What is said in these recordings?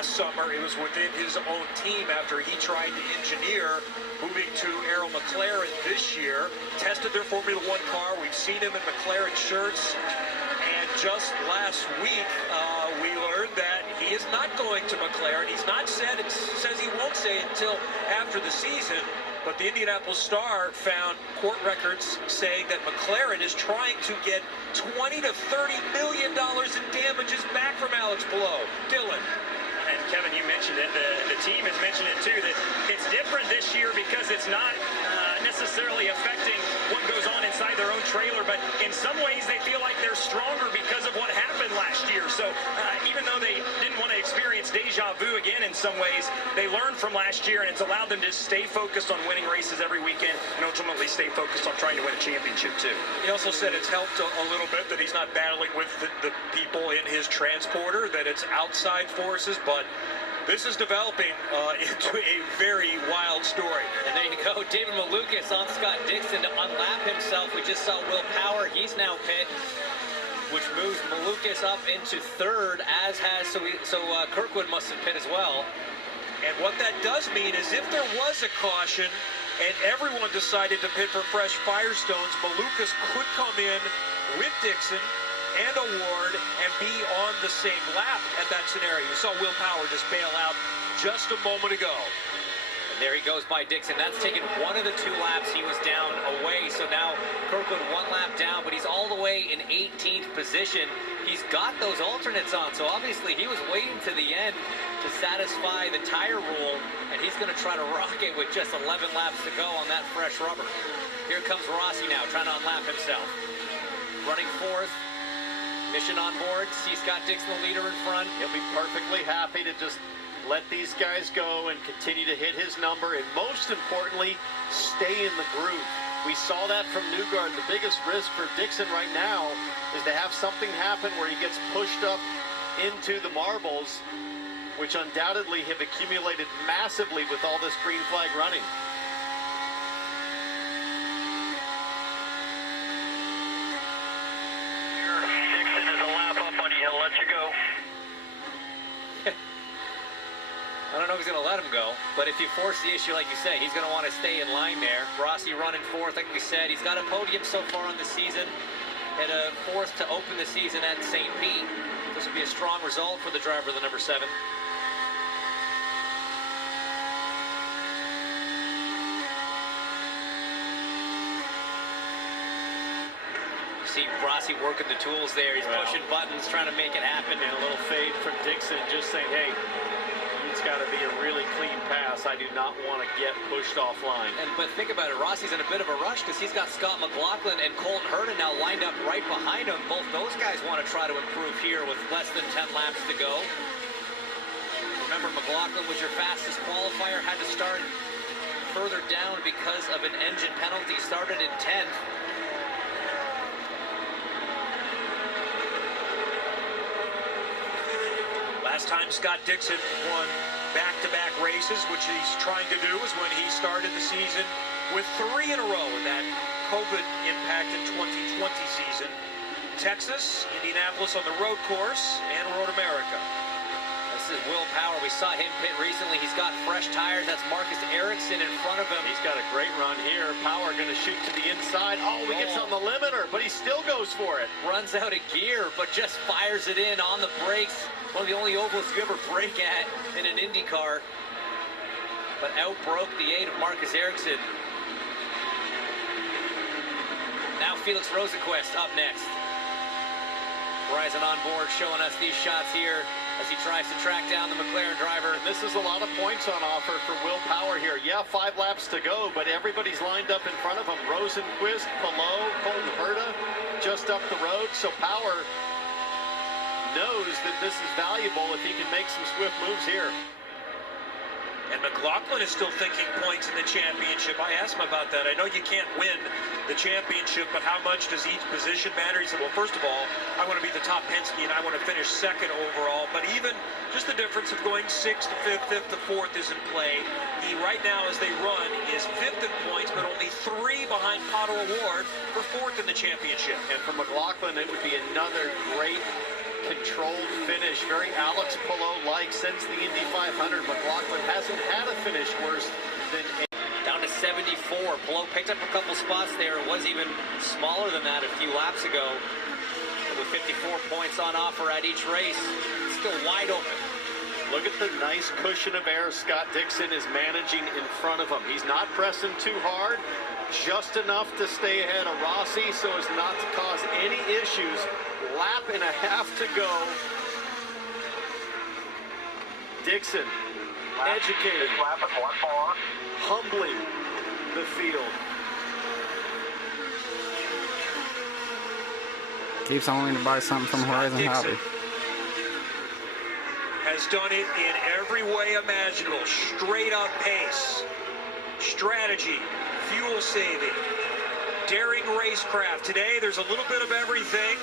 last summer, it was within his own team after he tried to engineer moving to Arrow McLaren this year. Tested their Formula One car. We've seen him in McLaren shirts. And just last week, we learned that he is not going to McLaren. He's not said, it says he won't say it until after the season. But the Indianapolis Star found court records saying that McLaren is trying to get $20 to $30 million in damages back from Alex Palou. Dylan. And Kevin, you mentioned it, the team has mentioned it too, that it's different this year because it's not necessarily affecting what goes on inside their own trailer, but in some ways they feel like they're stronger because of what happened last year. So even though they didn't want to experience deja vu again in some ways, they learned from last year, and it's allowed them to stay focused on winning races every weekend and ultimately stay focused on trying to win a championship too. He also said it's helped a little bit that he's not battling with the people in his transporter, that it's outside forces, but this is developing into a very wild story. And there you go, David Malukas on Scott Dixon to unlap himself. We just saw Will Power, he's now pit, which moves Malukas up into third, as has, so Kirkwood must have pit as well. And what that does mean is if there was a caution and everyone decided to pit for fresh Firestones, Malukas could come in with Dixon and Award and be on the same lap at that scenario. You saw Will Power just bail out just a moment ago. And there he goes by Dixon. That's taken one of the two laps. He was down away, so now Kirkwood one lap down, but he's all the way in 18th position. He's got those alternates on, so obviously he was waiting to the end to satisfy the tire rule, and he's going to try to rock it with just 11 laps to go on that fresh rubber. Here comes Rossi now, trying to unlap himself. Running fourth. Mission on board. See Scott Dixon, the leader in front. He'll be perfectly happy to just let these guys go and continue to hit his number, and most importantly, stay in the groove. We saw that from Newgarden. The biggest risk for Dixon right now is to have something happen where he gets pushed up into the marbles, which undoubtedly have accumulated massively with all this green flag running. I don't know if he's going to let him go, but if you force the issue, like you say, he's going to want to stay in line there. Rossi running fourth, like we said. He's got a podium so far on the season, and a fourth to open the season at St. Pete. This would be a strong result for the driver of the number 7. See Rossi working the tools there. He's pushing buttons, trying to make it happen. And a little fade from Dixon, just saying, hey, it's got to be a really clean pass. I do not want to get pushed offline. But think about it, Rossi's in a bit of a rush because he's got Scott McLaughlin and Colton Herta now lined up right behind him. Both those guys want to try to improve here with less than 10 laps to go. Remember, McLaughlin was your fastest qualifier, had to start further down because of an engine penalty. Started in 10th. Last time Scott Dixon won back-to-back races, which he's trying to do, is when he started the season with 3 in a row in that COVID-impacted 2020 season. Texas, Indianapolis on the road course, and Road America. This is Will Power. We saw him pit recently. He's got fresh tires. That's Marcus Ericsson in front of him. He's got a great run here. Power going to shoot to the inside. Oh, he gets on the limiter, but he still goes for it. Runs out of gear, but just fires it in on the brakes. One of the only ovals you ever brake at in an IndyCar. But outbroke the 8 of Marcus Ericsson. Now Felix Rosenquist up next. Horizon on board showing us these shots here as he tries to track down the McLaren driver. And this is a lot of points on offer for Will Power here. Yeah, 5 laps to go, but everybody's lined up in front of him. Rosenquist, Palou, Colton Herta just up the road. So Power knows that this is valuable if he can make some swift moves here. And McLaughlin is still thinking points in the championship. I asked him about that. I know you can't win the championship, but how much does each position matter? He said, well, first of all, I want to be the top Penske, and I want to finish 2nd overall. But even just the difference of going 6th to 5th, 5th to 4th is in play. He, right now, as they run, is 5th in points, but only 3 behind Pato O'Ward for 4th in the championship. And for McLaughlin, it would be another great controlled finish, very Alex Palou-like since the Indy 500. McLaughlin hasn't had a finish worse than Down to 74. Pelot picked up a couple spots there. It was even smaller than that a few laps ago. With 54 points on offer at each race, it's still wide open. Look at the nice cushion of air Scott Dixon is managing in front of him. He's not pressing too hard, just enough to stay ahead of Rossi so as not to cause any issues. Lap and a half to go. Dixon educating, humbling the field. Keeps only to buy something from Horizon Hobby. Has done it in every way imaginable. Straight up pace, strategy, fuel saving, daring racecraft. Today there's a little bit of everything,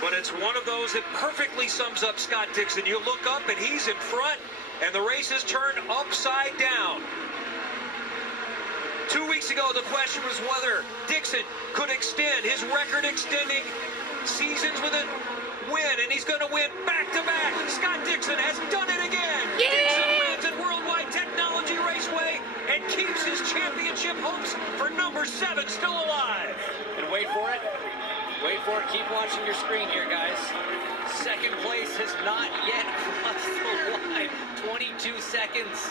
but it's one of those that perfectly sums up Scott Dixon. You look up and he's in front, and the race is turned upside down. 2 weeks ago, the question was whether Dixon could extend his record-extending seasons with a win, and he's going to win back-to-back. Scott Dixon has done it again. Yeah! Dixon wins at Worldwide Technology Raceway and keeps his championship hopes for number 7 still alive. And wait for it. Wait for it. Keep watching your screen here, guys. Second place has not yet crossed the line. 22 seconds.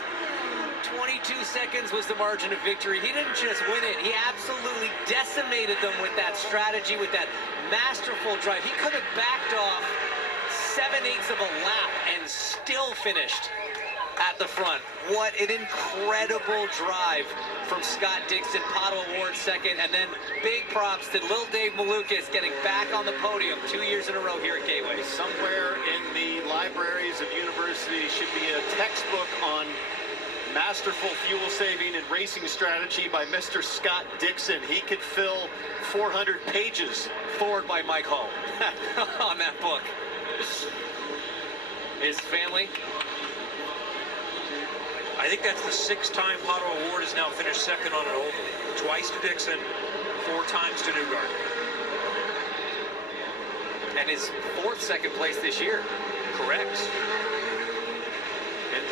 22 seconds was the margin of victory. He didn't just win it. He absolutely decimated them with that strategy, with that masterful drive. He could have backed off 7/8 of a lap and still finished at the front. What an incredible drive from Scott Dixon. Pato Award second, and then big props to Lil Dave Malukas getting back on the podium 2 years in a row here at Gateway. Somewhere in the libraries of universities should be a textbook on masterful fuel saving and racing strategy by Mr. Scott Dixon. He could fill 400 pages. Forward by Mike Hall on that book. His family. I think that's the 6th time Pato Award has now finished second on an oval. Twice to Dixon, 4 times to Newgarden. And his 4th second place this year. Correct.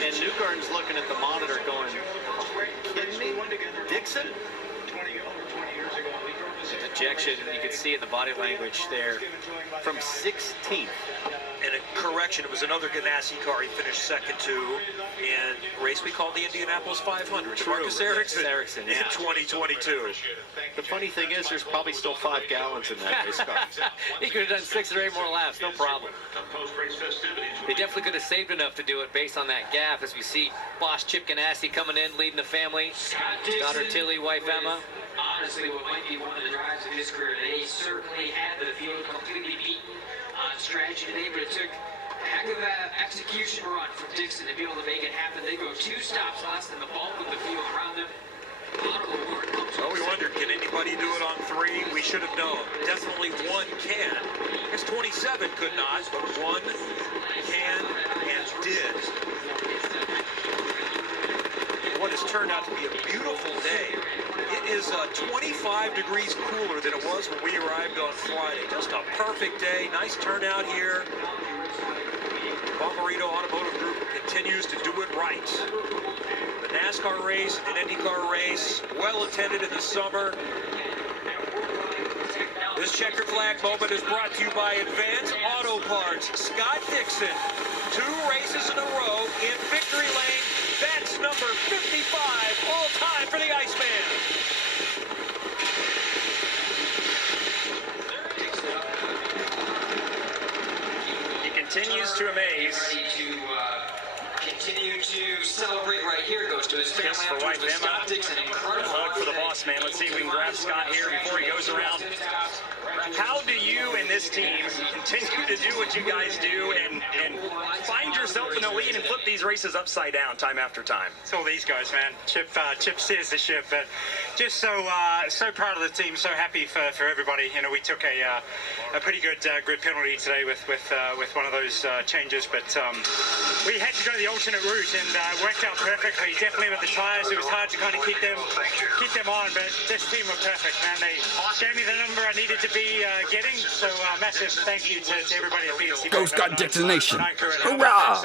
And Newgarden's looking at the monitor going, "Are you kidding me? Dixon?" Ejection, you can see in the body language there. From 16th. And a correction, it was another Ganassi car he finished second to in a race we called the Indianapolis 500. Marcus Ericsson yeah. in 2022. The funny thing is, there's probably still 5 gallons in that race car. He could have done 6 or 8 more laps, no problem. They definitely could have saved enough to do it based on that gap, as we see boss Chip Ganassi coming in, leading the family. Daughter Tilly, wife Emma. Honestly, what might be one of the drives of his career today, he certainly had the field completely beaten on strategy today, but it took a heck of an execution run from Dixon to be able to make it happen. They go 2 stops less than the bulk of the field around them. Oh, we wondered, can anybody do it on 3? We should have known. Definitely 1 can. I guess 27 could not, but 1 can and did. What has turned out to be a beautiful day. It is 25 degrees cooler than it was when we arrived on Friday. Just a perfect day. Nice turnout here. Bommarito Automotive Group continues to do it right. The NASCAR race and an INDYCAR race, well attended in the summer. This checkered flag moment is brought to you by Advance Auto Parts. Scott Dixon, 2 races in a row in victory lane. That's number 55 all time for the Iceman. He continues to amaze. Continue to celebrate right here. Goes to his family Kiss for afterwards wife with Emma. Scott Dixon. Incredible Hug for the boss man. Let's see if we can grab Scott here before he goes around. How do you and this team continue to do what you guys do and find yourself in the lead and flip these races upside down time after time? It's all these guys, man. Chip steers the ship, but just so proud of the team, so happy for everybody. You know, we took a pretty good grid penalty today with one of those changes, but we had to go the alternate route and worked out perfectly. Definitely with the tires, it was hard to kind of keep them on, but this team were perfect, man. They gave me the number I needed to be getting, so massive thank you to everybody at BNC. Go Scott Dixon Nation. Hurrah!